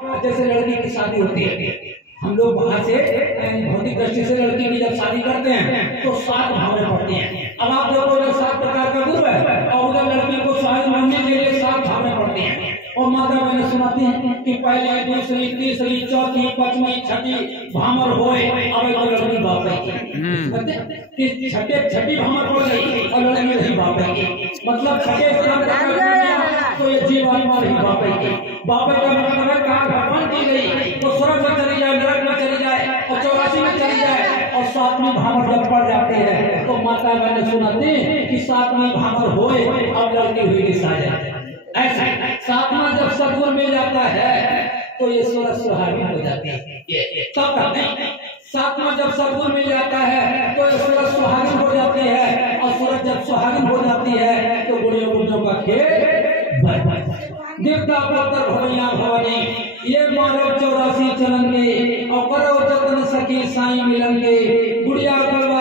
जैसे लड़की की शादी होती है, हम लोग वहां से भौतिक दृष्टि से लड़की की जब शादी करते हैं तो 7 भावनाएं पड़ती हैं। अब आप देखो जो 7 प्रकार का गुरु है और उधर लड़की को शादी बनने के लिए 7 भावनाएं पड़ती हैं। और माता बहनें सुनाती हैं कि पहली, दूसरी, तीसरी, चौथी, पांचवी, छठी भामर होए। अब एक लड़की बाप की छठी भामर पड़ गई और लड़की रही बाप की, मतलब छठे तो ये जीवात्मा रही बाप की। बाप का मतलब है कहा भगवान की गई तो स्वर्ग में चली जाए, नरक में चली जाए और 84 में चली जाए। और 7वीं भामर जब पड़ जाते हैं तो माता बहनें सुनाती कि 7वीं भामर होए अब लड़की हुई शायद। ऐसा 7वां जब सद्गुण मिल जाता है तो ये सूरज सुहागिन हो जाती है। तब तक नहीं, 7वां जब सद्गुण मिल जाता है तो ये सूरज सुहागिन हो जाती है। और सूरज जब सुहागिन हो जाती है तो बुढ़ियों बुढ़ियों का खेल देवता पुत्र भवनिया भवानी ये मानव 84 चलन के और करो जतन सखी साईं मिलन के गुड़िया गलवा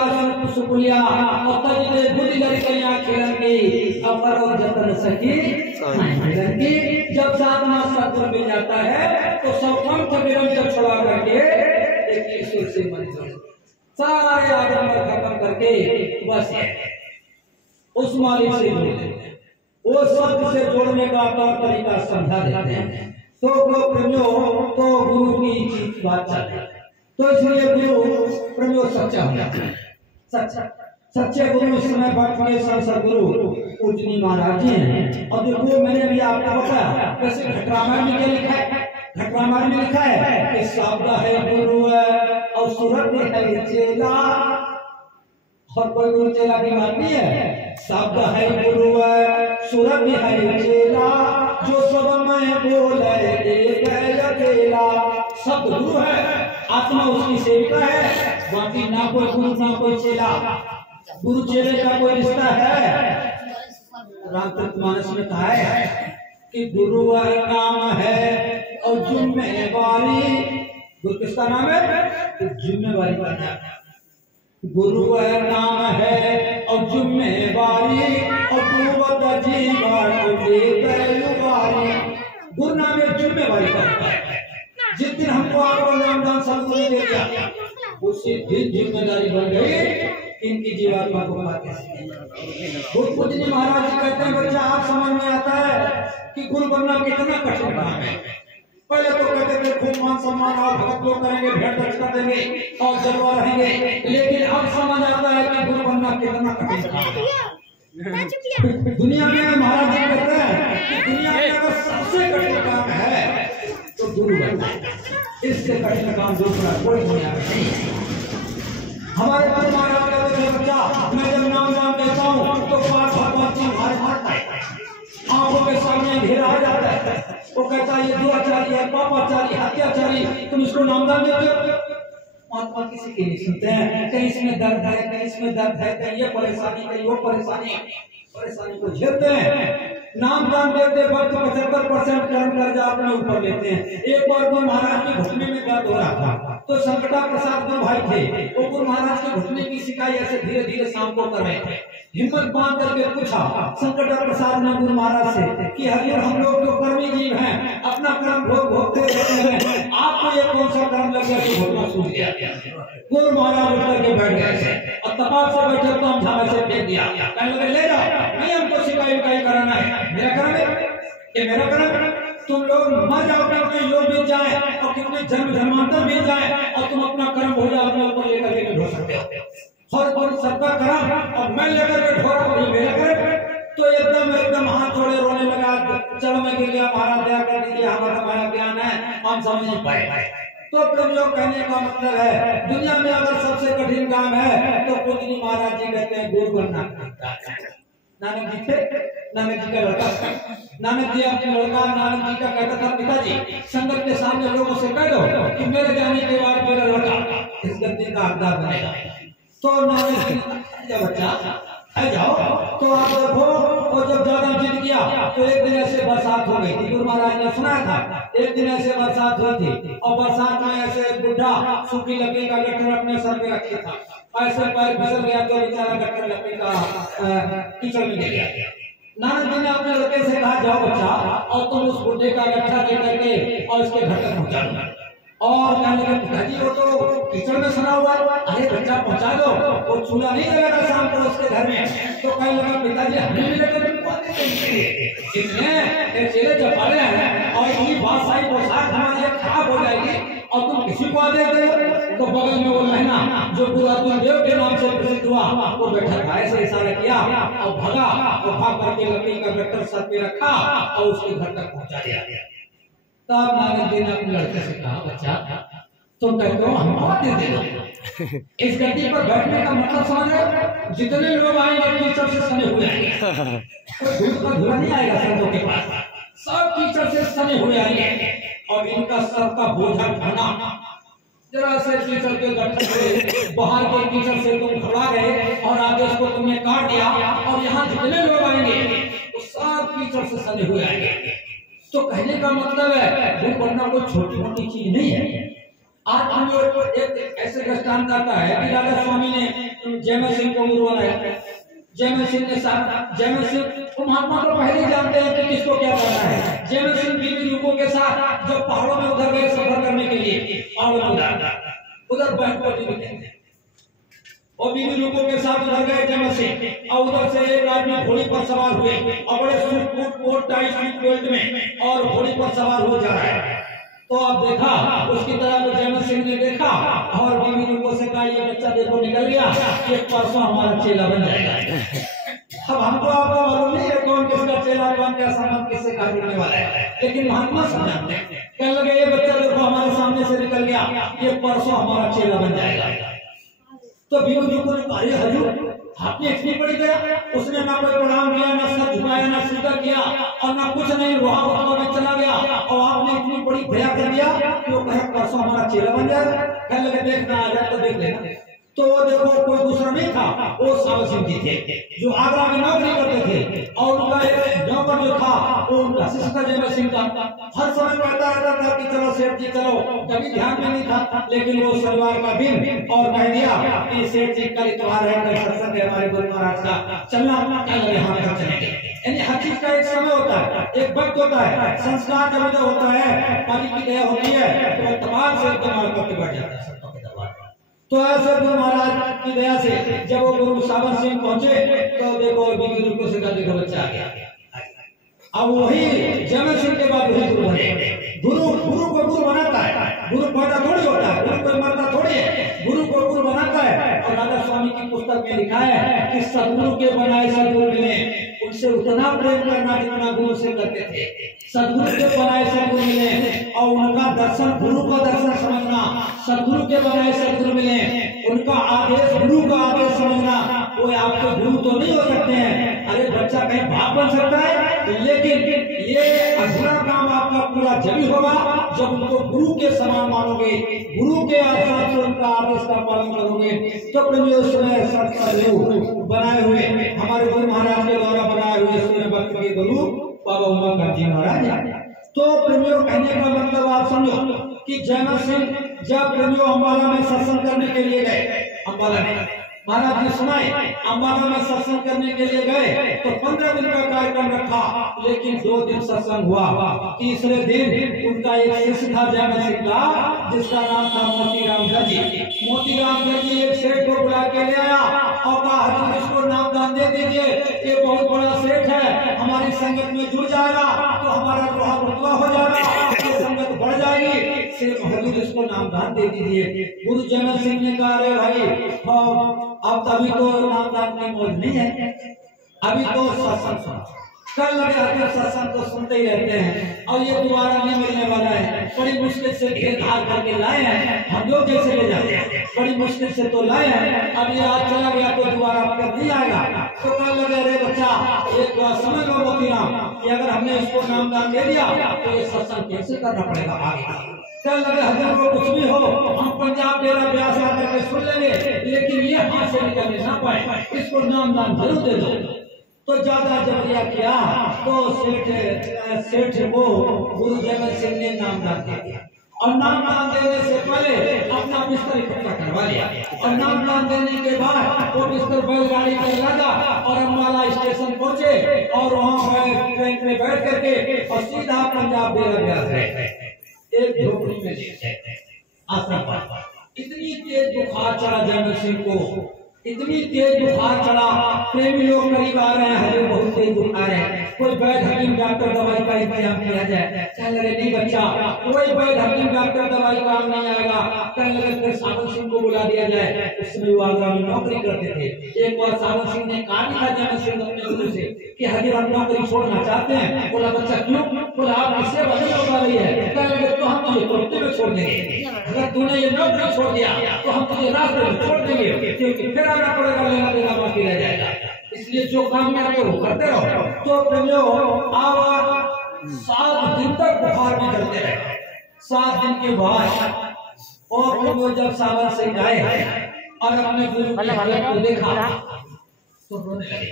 सुकुलिया और तजदे बुद्धि लड़कियां खेलन के और करो जतन सखी साईं मिलन के। जब 7वां सद्गुण मिल जाता है तो सौकम विरम से छुड़ा करके एक ईश्वर से मन सारे आदम खत्म करके बस उस मालिक से जुड़ जाते हैं। वो शब्द से जोड़ने का तौर तरीका समझा देते हैं। तो प्रेमियों तो गुरु की बात चल है, तो इसलिए गुरु प्रेमियों सच्चा होना चाहिए। सच्चे गुरु इस समय वर्तमान संसद गुरु पूजनी महाराज जी हैं। और देखो मैंने भी आपको बताया वैसे घटरामायण में क्या लिखा है, घटरामायण में लिखा है कि शब्द है गुरु है और सूरत है चेला। और कोई गुरु चेला की बात नहीं है, शब्द है गुरु है सूरत है चेला जो सब में बोले एक है अकेला। शब्द गुरु है, आत्मा उसकी सेविका है, बाकी ना कोई गुरु ना कोई चेला। गुरु चेले का कोई रिश्ता है? रामचरितमानस में कहा है कि गुरु नाम है और जिम्मेवारी। गुरु किसका नाम है? तो जिम्मेवारी का नाम है। गुरु नाम है और जिम्मेवारी और पूर्वत जीवन गुरु नाम है, जिम्मेवारी करता है। जिस दिन हमको आपको नाम दान सदगुरु दे दिया उसी दिन जिम्मेदारी बन गई इनकी जीवात्मा को पाते। गुरु पूजनी महाराज जी कहते हैं बच्चा आप समझ में आता है कि गुरु बनना कितना कठिन काम है। पहले तो कहते थे खूब मान सम्मान और भक्त लोग करेंगे, भेंट दक्षिणा देंगे और जलवा रहेंगे, लेकिन अब समझ आता है कि गुरु बनना कितना कठिन काम है। दुनिया में महाराज जी कहते हैं कि दुनिया में अगर सबसे कठिन काम है तो गुरु बनना, इससे कठिन काम दूसरा कोई दुनिया में नहीं है। हमारे गुरु महाराज कहते थे बच्चा मैं जब नाम नाम देता हूँ तो पास भगवान मारता है, आंखों के सामने अंधेरा आ जाता है। वो कहता है ये दुराचारी है, पापाचारी, हत्याचारी, तुम इसको नामदान देते हो। महात्मा किसी की नहीं सुनते हैं, कहीं इसमें दर्द है, कहीं इसमें दर्द है, कहीं ये परेशानी, कहीं वो परेशानी, परेशानी को झेलते हैं। नामदान देते वक्त 75% कर्म कर्जा अपने ऊपर लेते हैं। एक बार गुरु महाराज के घुटने में दर्द हो रहा था तो संकटा प्रसाद गुरु भाई थे, वो गुरु महाराज के घुटने की सिकाई ऐसे धीरे धीरे शाम को कर रहे थे। हिम्मत बांध करके पूछा संकटा प्रसाद ने गुरु महाराज से कि हजूर हम लोग तो कर्मी जीव हैं, अपना कर्म भोग भोगते रहते हैं, आपको ये कौन सा कर्म लग गया कि घुटना सूख गया? गुरु महाराज उठ करके बैठ गए और तपाल से बैठे तो हम झामे से फेंक दिया। कहने लगे ले जाओ, नहीं हमको सिकाई उकाई कराना है, मेरा कर्म है, ये मेरा कर्म है। तुम लोग मर जाओ, कितने योग बीत जाए और कितने जन्म जन्मांतर बीत जाए और तुम अपना कर्म हो जाओ अपने ऊपर लेकर के ढो सकते हो। और सबका कर्म और मैं लेकर के ढो रहा हूँ मेरा कर्म। तो एकदम हाथ जोड़े रोने लगा, चलो मैं गिर गया, महाराज दया कर दीजिए, हमारा ज्ञान है हम समझ नहीं पाए। तो प्रभु कहने का मतलब है दुनिया में अगर सबसे कठिन काम है तो पूजनी महाराज जी कहते हैं गुरु बनना। नानक जी थे, नानक जी का लड़का, नानक जी अपने लड़का नानक जी का कहता था पिताजी संगत के सामने लोगों से कह दो कि मेरे जाने के बाद मेरा लड़का इस गद्दी का हकदार बनेगा। तो नानक जी बच्चा है जाओ। तो आप देखो और जब ज्यादा जिद किया तो एक दिन ऐसे बरसात हो गई थी, गुरु महाराज ने सुनाया था एक दिन ऐसे बरसात हुई थी और बरसात में ऐसे बुढ़ा सूखी लकड़ी का गट्ठर अपने सर पे रखे था, ऐसे पैर फिसल गया तो बेचारा गट्ठर लकड़ी का कीचड़ में गिर गया। नानक जी ने अपने लड़के से कहा जाओ बच्चा और तुम उस बुढ़े का गट्ठा लेकर के और इसके घर तक पहुंचा दो। और कहने लगे पिताजी वो तो कीचड़ में सना हुआ है, अरे बच्चा पहुंचा दो, वो चूल्हा नहीं जलेगा शाम को उसके घर में। तो कहने लगा पिताजी हमें भी लेकर इतने चेले चपाले हैं और इतनी बात सारी पोशाक हमारी खराब हो जाएगी और तुम किसी को आदेश दे। तो बगल में वो लहना जो पुरातन देव के नाम से प्रसिद्ध हुआ वो बैठा था, ऐसे इशारा किया और भगा और भाग करके लकड़ी का गट्ठर सर पे रखा और उसके घर तक पहुंचा दिया। तब नानक जी ने अपने लड़के से कहा बच्चा तुम कहते हो हम आदेश दे दो, इस गद्दी पर बैठने का मतलब समझ, जितने लोग आएंगे कीचड़ से सने हुए आएंगे, कोई दूध का धुला नहीं आएगा संतों के पास, सब कीचड़ से सने हुए आएंगे और इनका सर का बोझा ढाना। जरा से कीचड़ के गट्ठे से बाहर के कीचड़ से तुम घबरा गए और आगे उसको तुमने काट दिया और यहाँ जितने लोग आएंगे वो सब कीचड़ से सने हुए आएंगे। तो कहने का मतलब है वो बनना कोई छोटी मोटी चीज नहीं है। आज हम लोग एक ऐसे दृष्टांत आता है कि राधा स्वामी ने जयमल सिंह को गुरु बनाया। जयमल सिंह ने साथ जयमल सिंह महात्मा तो पहले ही जानते हैं कि किसको क्या करना है। जयमल सिंह बीवी रूपों के साथ जब पहाड़ों में उधर गए सफर करने के लिए, पहाड़ों में उधर बैठकर भी और बीवी रूपों के साथ उधर गए जयमल सिंह और उधर से एक आदमी घोड़ी पर सवार हुए और बड़े suit boot coat tie suit belt में और घोड़ी पर सवार हो जा रहा है। तो अब देखा उसकी तरह तो जयमल सिंह ने देखा और बीवी रूपों से कहा ये बच्चा देखो निकल गया, एक परसों हमारा चेला बन जाएगा। अब हमको आपको मालूम नहीं है कौन किसका चेला कौन क्या संबंध किससे कहा जुड़ने वाला है, लेकिन महात्मा समझाते हैं। कहने लगे ये बच्चा देखो हमारे सामने से निकल गया, ये परसों हमारा चेला बन जाएगा। तो बीवी रूपों ने कहा हजूर आपने इतनी बड़ी गया, उसने ना कोई प्रणाम किया, ना सर झुकाया, ना सीधा किया और ना कुछ नहीं, वहां भक्तों में चला गया और आपने इतनी बड़ी दया कर दिया कि वो कहे परसों हमारा चेला बन जाएगा। कहने लगे देखना आ जाए तो देख लेना। तो देखो कोई दूसरा नहीं था, वो सावल सिंह जी थे जो आगरा में नौकरी करते थे और उनका एक नौकर जो था वो उनका शिष्य जयमल सिंह का हर समय कहता रहता था कि चलो सेठ जी चलो, कभी ध्यान में नहीं था। लेकिन वो शनिवार का दिन और कह दिया कि सेठ जी कल इतवार है, कल सत्संग है हमारे गुरु महाराज का, चलना कल यहाँ पर चलेंगे। यानी हर चीज का एक समय होता है, एक वक्त होता है। संस्कार जब होता है, पानी की दया होती है तो तमाम से इस्तेमाल करके बैठ जाता है। तो ऐसे गुरु महाराज की दया से जब वो गुरु सावन सिंह पहुंचे तो देखो बीवी रूपों से देखो बच्चा आ गया। अब वही जयमल सिंह के बाद वही गुरु बने। गुरु को गुरु बनाता है, गुरु पैदा थोड़ी होता है, गुरु कोई मरता थोड़ी है, गुरु को गुरु बनाता है। और राधा स्वामी की पुस्तक में लिखा है कि सदगुरु के बनाए सदगुरु मिले, उनसे उतना प्रेम करना जितना गुरु से करते थे। सदगुरु के बनाए सदगुरु मिले और उनका दर्शन गुरु का दर्शन समझना, सदगुरु के बनाए सदगुरु मिले, उनका आदेश गुरु का आदेश समझना। वो आपके गुरु तो नहीं हो सकते हैं, अरे बच्चा कहीं बाप बन सकता है, लेकिन ये अधूरा काम आपका पूरा जब होगा जब उनको गुरु के समान मानोगे, गुरु के आदेश से उनका आदेश का पालन करोगे। तो बनाए हुए हमारे गुरु महाराज के द्वारा बनाए हुए सूर्य भक्त के गुरु बाबा उमाकांत जी महाराज। तो प्रेमियों कहने का मतलब आप समझो कि जयमल सिंह जब प्रेमियों अम्बाला में सत्संग करने के लिए गए, अम्बाला में महाराज जी सुनाए, अम्बाला में सत्संग करने के लिए गए तो 15 दिन का कार्यक्रम रखा, लेकिन 2 दिन सत्संग हुआ। तीसरे दिन उनका एक शिष्य था जयमल सिंह का जिसका नाम था मोतीराम दर्जी। मोतीराम दर्जी एक सेठ को बुला के ले आया और कहा हजूर इसको नामदान दे दीजिए, ये बहुत बड़ा सेठ है, हमारी संगत में जुड़ जाएगा तो हमारा लोहा रुतबा हो जाएगा, ये संगत बढ़ जाएगी, सिर्फ हजूर इसको नामदान दे दीजिए। गुरु जयमल सिंह ने कहा अरे भाई अब अभी तो नामदान की मौज नहीं है, अभी तो सत्संग सुनो। कल लगे हजूर सत्संग तो सुनते ही रहते हैं और ये दोबारा नहीं मिलने वाला है, बड़ी मुश्किल से घेर घाल करके लाए हैं, हम लोग जैसे ले जाते हैं बड़ी मुश्किल से तो लाए हैं, अब ये आज चला गया तो दोबारा कर नहीं आएगा। तो कल लगे अरे बच्चा एक बात समझ लो मोतीराम कि अगर हमने इसको नामदान दे दिया तो ये सत्संग कैसे करना पड़ेगा आगे। कल लगे हजूर को कुछ भी हो हम पंजाब डेरा ब्यास आकर के सुन लेंगे, लेकिन ये हाथ से निकलने ना पाए, इसको नामदान जरूर दे दो। तो ज्यादा जबरिया किया तो सेठ को गुरु जयमल सिंह ने नामदान दे दिया। और नामदान देने से पहले अपना बिस्तर इकट्ठा करवा लिया और नामदान देने के बाद वो बिस्तर बैलगाड़ी में लगा और अम्बाला स्टेशन पहुंचे और वहाँ ट्रेन में बैठ करके और सीधा पंजाब डेरा गया है। एक झोपड़ी में आश्रम पर इतनी तेज बुखार चढ़ा जयमल सिंह को, इतनी तेज बुखार चढ़ा। प्रेमी लोग करीब आ रहे हैं, हमें बहुत तेज बुखार है, कोई वैद्य हकीम डॉक्टर दवाई का इंतजाम किया जाए। कहने लगे नहीं बच्चा, कोई वैद्य हकीम डॉक्टर दवाई काम नहीं आएगा। कहने लगे फिर सावन सिंह को बुला दिया जाए। उसमें वो आगरा में नौकरी करते थे। एक बार सावन सिंह ने कहा था जयमल सिंह अपने गुरु से कि हजूर आप नौकरी छोड़ना चाहते हैं। बोला बच्चा क्यों? बोला आपकी सेवा नहीं हो पा रही है। कहने लगे तो हम तुझे तुरंत में छोड़ देंगे, अगर तूने ये नौकरी छोड़ दिया तो हम तुझे रास्ते में छोड़ देंगे, क्योंकि फिर आना पड़ेगा, लेना देना बाकी रह जाएगा। इसलिए जो काम करते हो करते रहो। तो प्रेमियों आप 7 दिन तक बुखार में चलते रहे। 7 दिन के बाद और प्रेमियों जब सावन से आए और अपने गुरु की हालत को देखा तो रोने लगे।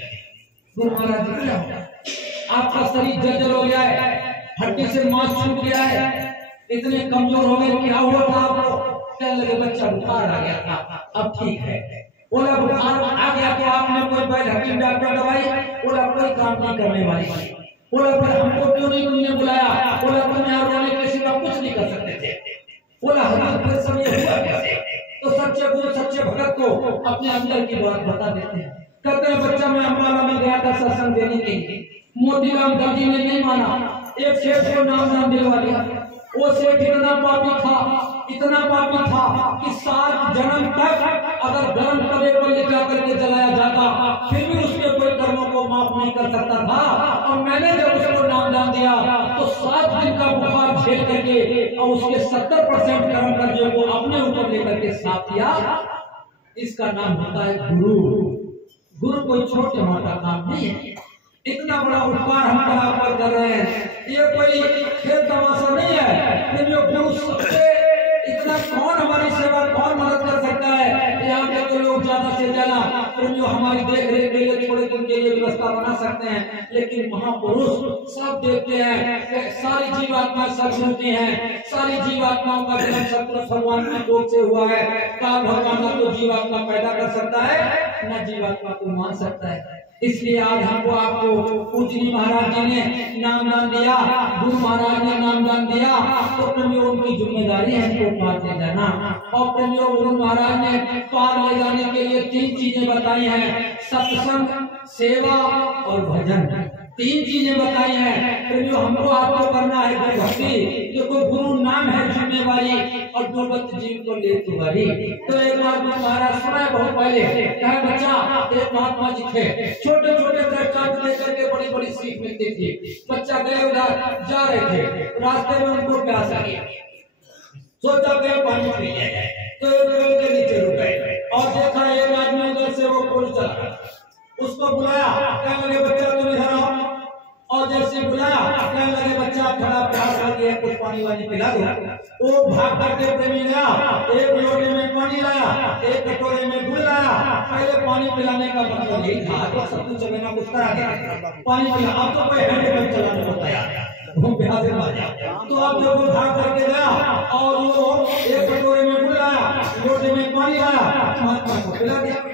गुरु महाराज आपका शरीर जर्जर हो गया है, हड्डी से मांस छूट गया है, इतने कमजोर हो गए, क्या हुआ था आपको? कहने लगे बच्चा बुखार आ गया था, अब ठीक है। बोला बुखार आ गया तो आपने कोई वैद्य हकीम डॉक्टर दवाई? बोला कोई काम नहीं करने वाली। बोला फिर हमको क्यों नहीं तुमने बुलाया? बोला तुम यहाँ रोने के सिवा कुछ नहीं कर सकते थे। बोला हजूर फिर सब ये हुआ कैसे? तो सच्चे गुरु सच्चे भगत को अपने अंदर की बात बता देते हैं। कहते हैं बच्चा मैं अम्बाला में गया था सत्संग देने के लिए, मोतीराम दर्जी ने नहीं माना, एक सेठ को नाम दिलवा दिया। वो सेठ इतना पापी था कि 7 जन्म तक अगर गर्म तवे पर ले जाकर के जलाया जाता फिर भी उसके कोई कर्मों को माफ नहीं कर सकता था। और मैंने जब उसको नामदान दिया तो 7 दिन का बुखार झेल करके और उसके 70% कर्म कर्जों को अपने ऊपर लेकर के साफ किया। इसका नाम होता है गुरु। गुरु कोई छोटे मोटा काम नहीं है। इतना बड़ा उपकार हम पर कर रहे हैं, ये कोई खेल तमाशा नहीं है। फिर जो गुरु सबसे इतना कौन हमारी सेवा कौन मदद कर सकता है? यहाँ के तो लोग ज्यादा से ज्यादा जो हमारी देख रेख के लिए थोड़े दिन के लिए व्यवस्था बना सकते हैं, लेकिन महापुरुष सब देखते हैं। सारी जीवात्मा सब सुनती हैं, सारी जीवात्माओं का जन्म सतगुरु भगवान के कोख से हुआ है। का भगवान ना तो जीवात्मा पैदा कर सकता है न जीवात्मा को मान सकता है। इसलिए आज हमको आपको पूजनी महाराज जी ने नामदान दिया, गुरु महाराज ने नामदान दिया, तो प्रेमियों उनकी जिम्मेदारी है हमको पार ले जाना। और प्रेमियों गुरु महाराज ने पार ले जाने के लिए 3 चीजें बताई हैं, सत्संग, सेवा और भजन। 3 चीजें बताई हैं। प्रेमियों हमको आपको करना है गुरु भक्ति, जो गुरु नाम है जिम्मेवारी और दुर्गत जीव को ले तुम्हारी। तो एक बार गुरु महाराज सुना बहुत पहले, कहा बच्चा एक महात्मा जी थे, छोटे छोटे दृष्टांत लेकर के बड़ी बड़ी सीख मिलती थी। बच्चा गए उधर जा रहे थे, रास्ते में उनको प्यास लगी, सोचा गए पानी पी लिया जाए, तो एक पेड़ के नीचे रुक गए और देखा एक आदमी उधर से वो पुल चला, उसको बुलाया, कहने लगे बच्चा तुम इधर आओ। और जैसे बुलाया कहने लगे बच्चा थोड़ा प्यास लगी है, कुछ पानी वानी पिला दो। वो भाग करके प्रेमी गया, एक लोटे में पानी लाया, एक कटोरे में गुड़ लाया। पहले पानी पिलाने का मतलब यही था तो सब कुछ जगह कुछ करा दिया, पानी पिला। अब तो कोई हैंडपंप चलाने को तैयार, वो प्यास से मर गया। तो अब जब वो भाग करके गया और वो एक कटोरे में गुड़ लाया, लोटे में पानी लाया, महात्मा को पिला दिया।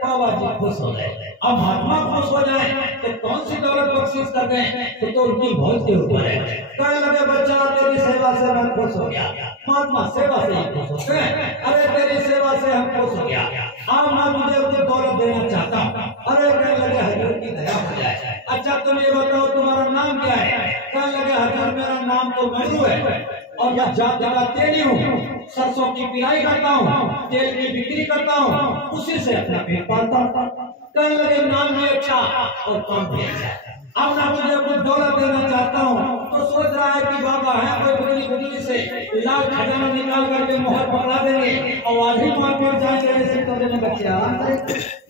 बाबा जी खुश हो गए। अब महात्मा खुश हो जाए तो कौन सी दौलत बख्शीश कर दें, तो उनकी भोज के ऊपर है। कहने लगे बच्चा तेरी सेवा से मैं खुश हो गया। महात्मा सेवा से ही खुश होते हैं। अरे तेरी सेवा से हम खुश हो गया, अब मैं तुझे अपनी दौलत देना चाहता हूँ। अरे कहने लगे हजूर की दया हो जाए। अच्छा तुम ये बताओ तुम्हारा नाम क्या है? कहने लगे हजूर मेरा नाम तो मैनू है और मैं जात जगह तेली हूँ, सरसों की पिराई करता हूँ, तेल की बिक्री करता हूँ, उसी से अपना पेट पालता हूँ। कहने लगे नाम भी अच्छा और काम भी अच्छा। अब ना मुझे कुछ दौलत देना चाहता हूँ तो सोच रहा है कि बाबा है कोई बुद्धि से लाख खजाना निकाल करके मोहर पकड़ा देंगे और आज ही मार्केट जाएंगे, ऐसे तो देने बच्चे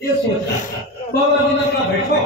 ये सोच रहा। बाबा जी ने कहा बैठो।